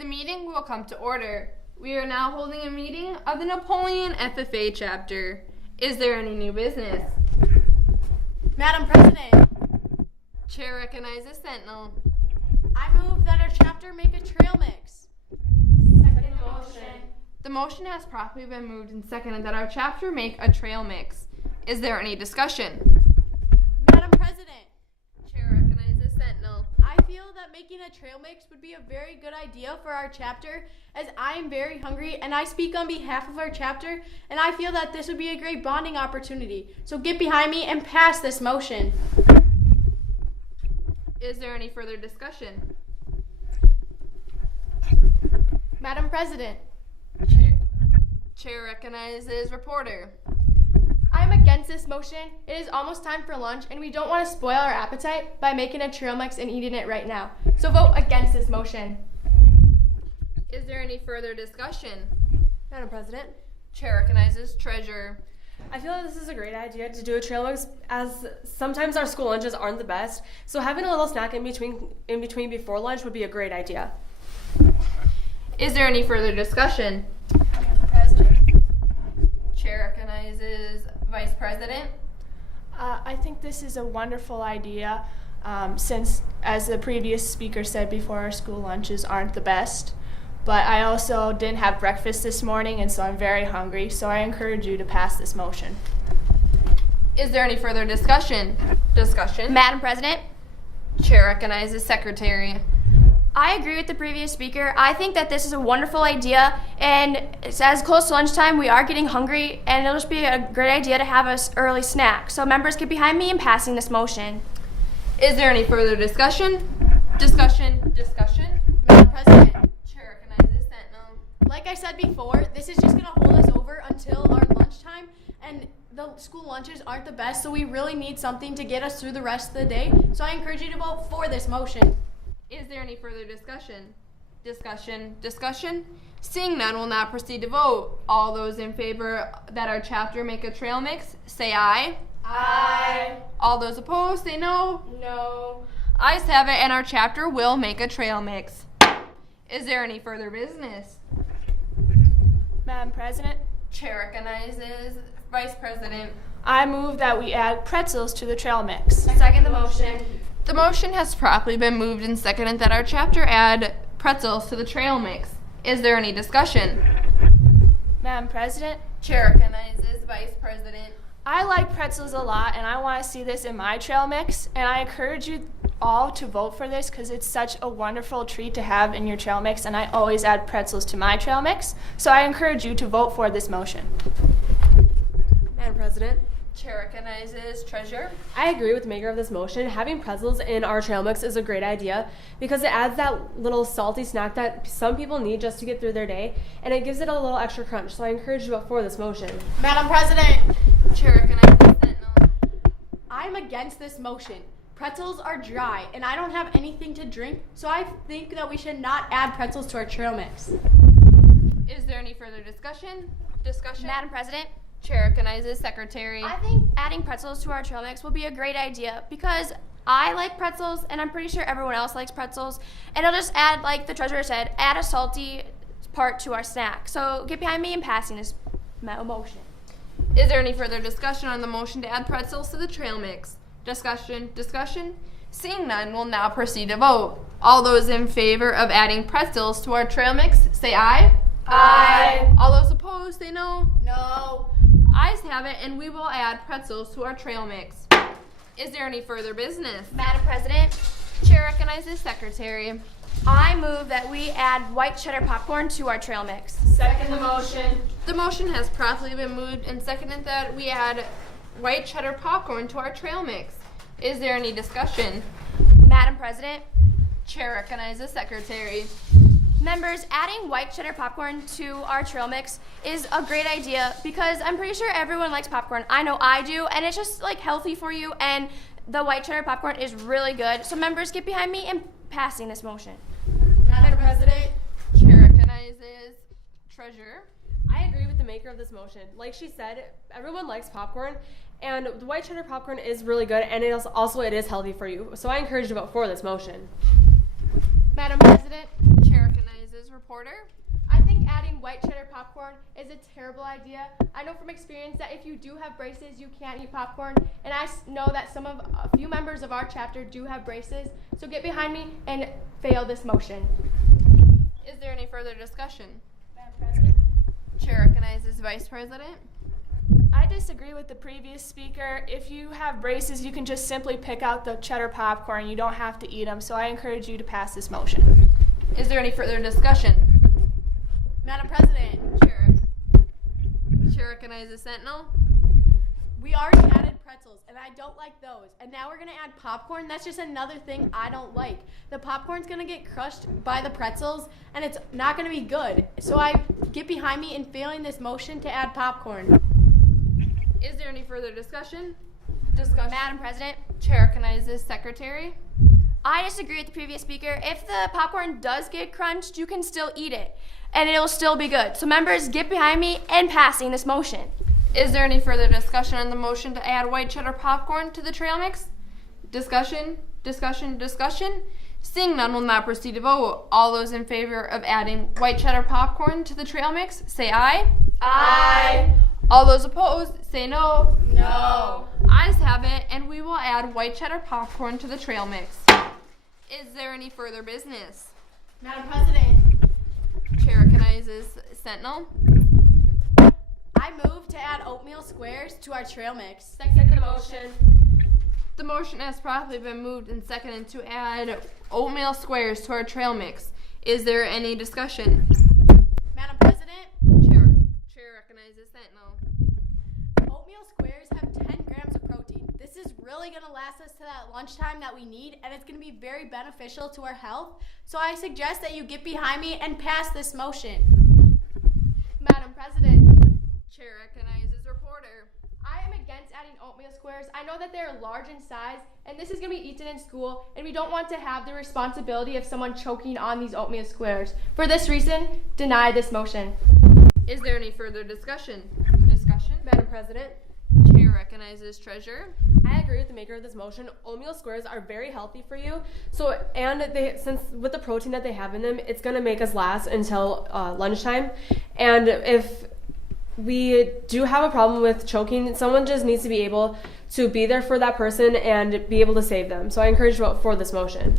The meeting will come to order. We are now holding a meeting of the Napoleon FFA chapter. Is there any new business? Madam President, Chair recognizes Sentinel. I move that our chapter make a trail mix. Second motion. The motion has properly been moved and seconded that our chapter make a trail mix. Is there any discussion? Madam President, Chair recognizes Sentinel. I feel that making a trail mix would be a very good idea for our chapter, as I am very hungry and I speak on behalf of our chapter, and I feel that this would be a great bonding opportunity. So get behind me and pass this motion. Is there any further discussion? Madam President, Chair recognizes Reporter. I am against this motion. It is almost time for lunch, and we don't want to spoil our appetite by making a trail mix and eating it right now. So vote against this motion. Is there any further discussion? Madam President, Chair recognizes Treasurer. I feel that this is a great idea to do a trail mix, as sometimes our school lunches aren't the best. So having a little snack in between before lunch would be a great idea. Is there any further discussion? President. Chair recognizes Vice President. I think this is a wonderful idea, since, as the previous speaker said before, our school lunches aren't the best. But I also didn't have breakfast this morning, and so I'm very hungry, so I encourage you to pass this motion. Is there any further discussion? Madam President, Chair recognizes Secretary. I agree with the previous speaker. I think that this is a wonderful idea, and it's as close to lunchtime, we are getting hungry, and it'll just be a great idea to have an early snack. So members, get behind me in passing this motion. Is there any further discussion? Madam President, Chair recognizes Sentinel. like I said before, this is just going to hold us over until our lunchtime, and the school lunches aren't the best, so we really need something to get us through the rest of the day. So I encourage you to vote for this motion. Is there any further discussion? Seeing none, we'll now proceed to vote. All those in favor that our chapter make a trail mix, say aye. Aye. All those opposed, say no. No. Ayes have it, and our chapter will make a trail mix. Is there any further business? Madam President, Chair recognizes Vice President. I move that we add pretzels to the trail mix. Second the motion. The motion has properly been moved and seconded that our chapter add pretzels to the trail mix. Is there any discussion? Madam President, Chair recognizes Vice President. I like pretzels a lot, and I want to see this in my trail mix, and I encourage you all to vote for this because it's such a wonderful treat to have in your trail mix, and I always add pretzels to my trail mix, so I encourage you to vote for this motion. Madam President, Chair recognizes Treasurer. I agree with the maker of this motion. Having pretzels in our trail mix is a great idea because it adds that little salty snack that some people need just to get through their day, and it gives it a little extra crunch. So I encourage you to vote for this motion. Madam President, Chair recognizes Sentinel. I'm against this motion. Pretzels are dry, and I don't have anything to drink, so I think that we should not add pretzels to our trail mix. Is there any further discussion? Madam President, Chair recognizes Secretary. I think adding pretzels to our trail mix will be a great idea because I like pretzels, and I'm pretty sure everyone else likes pretzels, and it'll just add, like the treasurer said, add a salty part to our snack. So get behind me in passing this motion. Is there any further discussion on the motion to add pretzels to the trail mix? Discussion? Seeing none, we'll now proceed to vote. All those in favor of adding pretzels to our trail mix, say aye. Aye. All those opposed, say no. No. Ayes have it, and we will add pretzels to our trail mix. Is there any further business? Madam President, Chair recognizes Secretary. I move that we add white cheddar popcorn to our trail mix. Second the motion. The motion has properly been moved and seconded that we add white cheddar popcorn to our trail mix. Is there any discussion? Madam President, Chair recognizes Secretary. members, adding white cheddar popcorn to our trail mix is a great idea because I'm pretty sure everyone likes popcorn. I know I do, and it's just like healthy for you, and the white cheddar popcorn is really good. So members, get behind me in passing this motion. Madam President, Chair recognizes Treasurer. I agree with the maker of this motion. Like she said, everyone likes popcorn, and the white cheddar popcorn is really good, and it is healthy for you. So I encourage you to vote for this motion. Madam President, Chair recognizes recognizes reporter. I think adding white cheddar popcorn is a terrible idea. I know from experience that if you do have braces, you can't eat popcorn, and I know that a few members of our chapter do have braces. So get behind me and fail this motion. Is there any further discussion? Madam President? Chair recognizes Vice President. I disagree with the previous speaker. If you have braces, you can just simply pick out the cheddar popcorn. You don't have to eat them. So I encourage you to pass this motion. Is there any further discussion? Madam President, Chair recognizes Sentinel. we already added pretzels, and I don't like those. And now we're going to add popcorn. That's just another thing I don't like. The popcorn's going to get crushed by the pretzels, and it's not going to be good. So I get behind me in failing this motion to add popcorn. Is there any further discussion? Madam President, Chair recognizes Secretary. I disagree with the previous speaker. If the popcorn does get crunched, you can still eat it, and it'll still be good. So members, get behind me in passing this motion. Is there any further discussion on the motion to add white cheddar popcorn to the trail mix? Discussion. Seeing none, will now proceed to vote. All those in favor of adding white cheddar popcorn to the trail mix, say aye. Aye. All those opposed, say no. No. Ayes have it, and we will add white cheddar popcorn to the trail mix. Is there any further business? Madam President, Chair recognizes Sentinel. I move to add oatmeal squares to our trail mix. Second the motion. The motion has properly been moved and seconded to add oatmeal squares to our trail mix. Is there any discussion? Madam President, Chair recognizes Sentinel. oatmeal squares have 10 grams of protein. This is really going to last us to that lunchtime that we need, and it's going to be very beneficial to our health. So I suggest that you get behind me and pass this motion. Madam President, Chair recognizes reporter. I am against adding oatmeal squares. I know that they're large in size, and this is going to be eaten in school, and we don't want to have the responsibility of someone choking on these oatmeal squares. For this reason, deny this motion. Is there any further discussion? Madam President, Chair recognizes Treasurer. I agree with the maker of this motion. Oatmeal squares are very healthy for you. Since with the protein that they have in them, it's going to make us last until lunchtime. And if we do have a problem with choking, someone just needs to be able to be there for that person and be able to save them. So I encourage you to vote for this motion.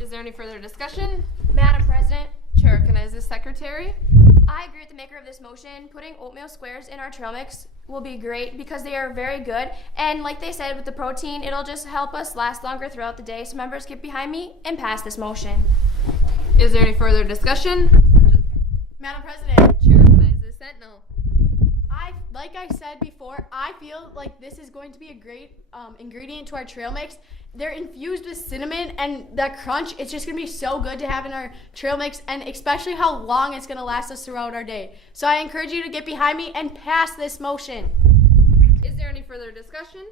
Is there any further discussion? Madam President, Chair recognizes Secretary. I agree with the maker of this motion. Putting oatmeal squares in our trail mix will be great because they are very good. And like they said, with the protein, it'll just help us last longer throughout the day. So members, get behind me and pass this motion. Is there any further discussion? Madam President, Chair recognizes Sentinel. like I said before, I feel like this is going to be a great ingredient to our trail mix. They're infused with cinnamon, and that crunch, it's just going to be so good to have in our trail mix, and especially how long it's going to last us throughout our day. So I encourage you to get behind me and pass this motion. Is there any further discussion?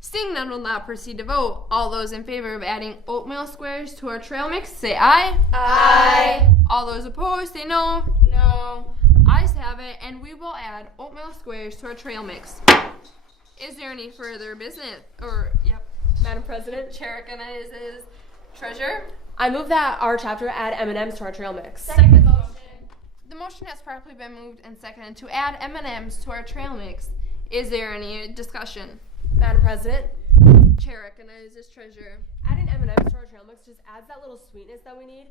Seeing none, will now proceed to vote. All those in favor of adding oatmeal squares to our trail mix, say aye. Aye. All those opposed, say no. No. Ayes have it, and we will add oatmeal squares to our trail mix. Is there any further business? Madam President, Chair recognizes Treasurer. I move that our chapter add M&Ms to our trail mix. Second motion. The motion has properly been moved and seconded to add M&Ms to our trail mix. Is there any discussion? Madam President, Chair recognizes Treasurer. adding M&Ms to our trail mix just adds that little sweetness that we need.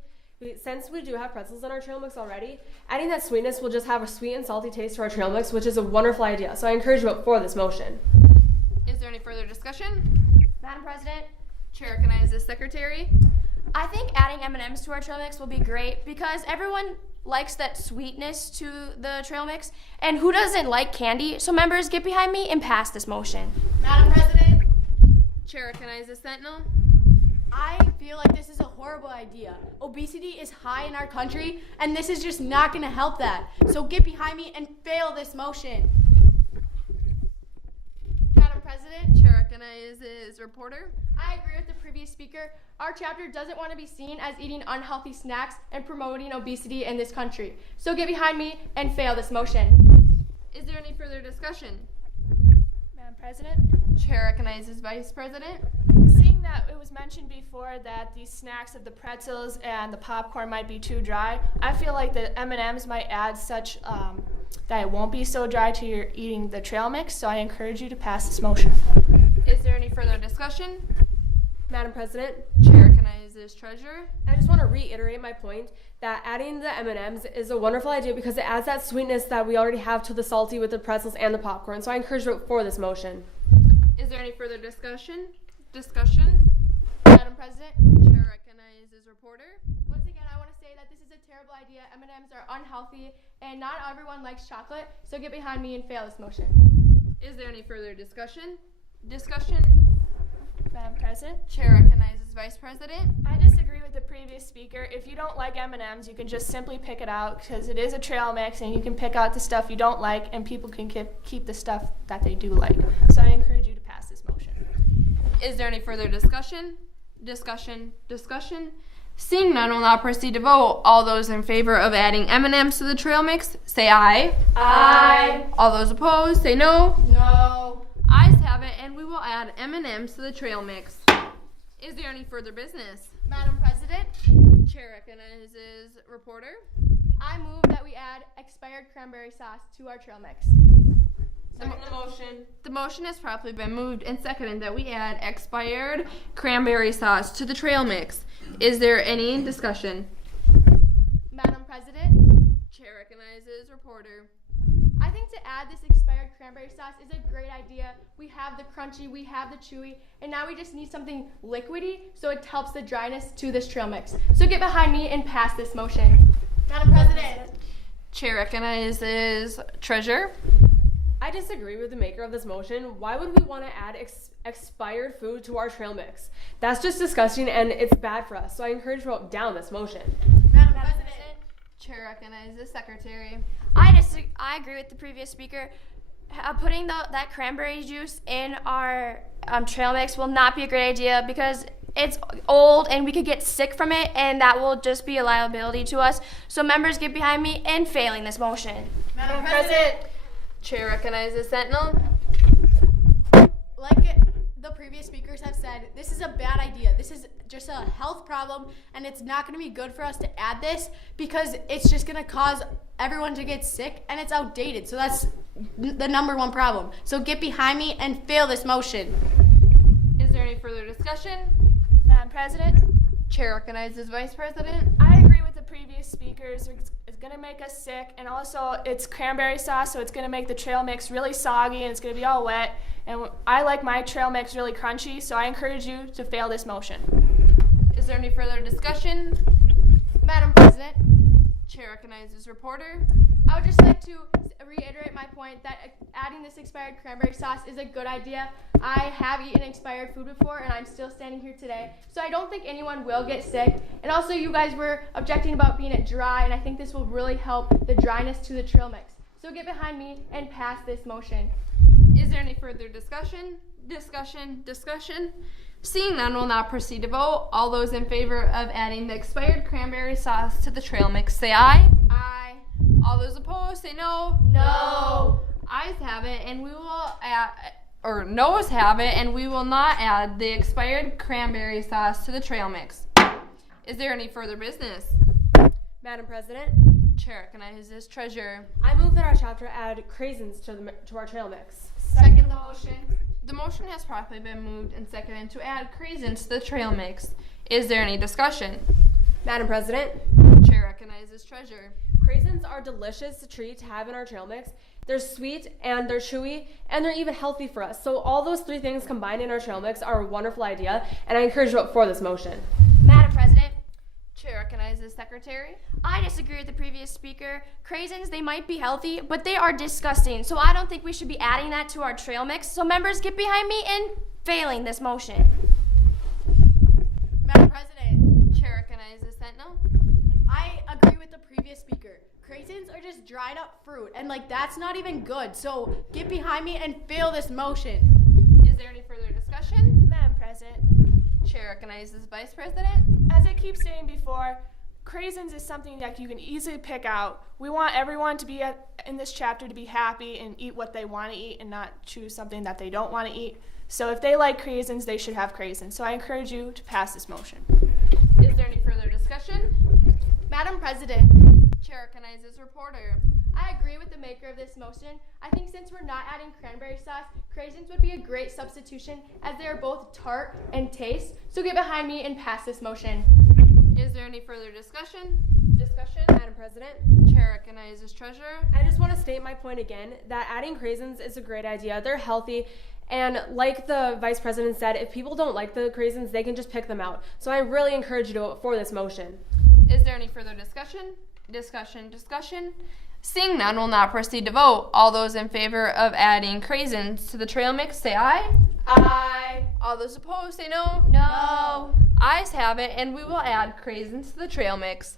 Since we do have pretzels in our trail mix already, adding that sweetness will just have a sweet and salty taste to our trail mix, which is a wonderful idea. So I encourage you to vote for this motion. Is there any further discussion? Madam President, Chair recognizes Secretary. I think adding M&Ms to our trail mix will be great because everyone likes that sweetness to the trail mix, and who doesn't like candy? So members, get behind me and pass this motion. Madam President, Chair recognizes Sentinel. I feel like this is a horrible idea. Obesity is high in our country, and this is just not going to help that. So get behind me and fail this motion. Madam President, Chair recognizes Reporter. I agree with the previous speaker. Our chapter doesn't want to be seen as eating unhealthy snacks and promoting obesity in this country. So get behind me and fail this motion. Is there any further discussion? Madam Madam President, Chair recognizes Vice President. seeing that it was mentioned before that these snacks of the pretzels and the popcorn might be too dry, I feel like the M&Ms might add such that it won't be so dry to your eating the trail mix, so I encourage you to pass this motion. Is there any further discussion? Madam President, Chair recognizes Treasurer. I just want to reiterate my point that adding the M&Ms is a wonderful idea because it adds that sweetness that we already have to the salty with the pretzels and the popcorn. So I encourage you to vote for this motion. Is there any further discussion? Madam President, Chair recognizes Reporter. once again, I want to say that this is a terrible idea. M&Ms are unhealthy, and not everyone likes chocolate. So get behind me and fail this motion. Is there any further discussion? Madam President, Chair recognizes Vice President. I disagree with the previous speaker. If you don't like M&Ms, you can just simply pick it out because it is a trail mix and you can pick out the stuff you don't like and people can keep the stuff that they do like. So I encourage you to pass this motion. Is there any further discussion? Seeing none, we'll now proceed to vote. All those in favor of adding M&Ms to the trail mix, say aye. Aye. All those opposed, say no. No. Ayes have it, and we will add M&Ms to the trail mix. Is there any further business? Madam President, Chair recognizes Reporter. I move that we add expired cranberry sauce to our trail mix. The motion has properly been moved and seconded that we add expired cranberry sauce to the trail mix. Is there any discussion? Madam President, Chair recognizes Reporter. I think to add this expired cranberry sauce is a great idea. We have the crunchy, we have the chewy, and now we just need something liquidy so it helps the dryness to this trail mix. So get behind me and pass this motion. Madam President. Chair recognizes Treasurer. I disagree with the maker of this motion. Why would we want to add expired food to our trail mix? That's just disgusting and it's bad for us. So I encourage you to vote down this motion. Madam President. Chair recognizes Secretary. I agree with the previous speaker. Putting that cranberry juice in our trail mix will not be a great idea because it's old and we could get sick from it, and that will just be a liability to us. So members, get behind me in failing this motion. Madam President. Chair recognizes Sentinel. Like the previous speakers have said, this is a bad idea. This is just a health problem, and it's not going to be good for us to add this because it's just going to cause everyone to get sick, and it's outdated. So that's the number one problem. So get behind me and fail this motion. Is there any further discussion? Madam President, Chair recognizes Vice President. I agree with the previous speakers. It's going to make us sick, and also it's cranberry sauce, so it's going to make the trail mix really soggy and it's going to be all wet. And I like my trail mix really crunchy, so I encourage you to fail this motion. Is there any further discussion? Madam President, Chair recognizes Reporter. I would just like to reiterate my point that adding this expired cranberry sauce is a good idea. I have eaten expired food before, and I'm still standing here today. So I don't think anyone will get sick. And also, you guys were objecting about being dry, and I think this will really help the dryness to the trail mix. So get behind me and pass this motion. Is there any further discussion? Seeing none, we'll now proceed to vote. All those in favor of adding the expired cranberry sauce to the trail mix, say aye. Aye. All those opposed, say no. No. Ayes have it, and we will add, or noes have it, and we will not add the expired cranberry sauce to the trail mix. Is there any further business? Madam President, Chair recognizes Treasurer. I move that our chapter add craisins to our trail mix. Second the motion. The motion has properly been moved and seconded to add craisins to the trail mix. Is there any discussion? Madam President, Chair recognizes Treasurer. craisins are delicious treat to have in our trail mix. They're sweet and they're chewy and they're even healthy for us. So all those three things combined in our trail mix are a wonderful idea, and I encourage you to vote for this motion. Madam President, Chair recognizes Secretary. I disagree with the previous speaker. Craisins, they might be healthy, but they are disgusting. So I don't think we should be adding that to our trail mix. So members, get behind me in failing this motion. Madam President, Chair recognizes Sentinel. I agree with the previous speaker. Craisins are just dried up fruit, and that's not even good. So get behind me and fail this motion. Is there any further discussion? Madam President, Chair recognizes Vice President. as I keep saying before, craisins is something that you can easily pick out. We want everyone to be in this chapter to be happy and eat what they want to eat and not choose something that they don't want to eat. So if they like craisins, they should have craisins. So I encourage you to pass this motion. Is there any further discussion? Madam President, Chair recognizes reporter. I agree with the maker of this motion. I think since we're not adding cranberry sauce, craisins would be a great substitution as they are both tart and taste. So get behind me and pass this motion. Is there any further discussion? Madam President, Chair recognizes treasurer. I just want to state my point again that adding craisins is a great idea. They're healthy. And like the Vice President said, if people don't like the craisins, they can just pick them out. So I really encourage you to vote for this motion. Is there any further discussion? Discussion. Seeing none, we'll now proceed to vote. All those in favor of adding craisins to the trail mix, say aye. Aye. All those opposed, say no. No. Ayes have it, and we will add craisins to the trail mix.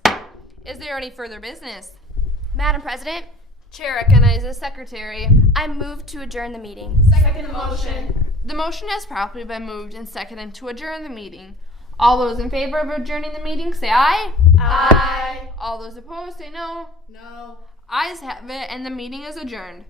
Is there any further business? Madam President, Chair recognizes secretary. I move to adjourn the meeting. Second motion. The motion has properly been moved and seconded to adjourn the meeting. All those in favor of adjourning the meeting, say aye. Aye. All those opposed, say no. No. Ayes have it, and the meeting is adjourned.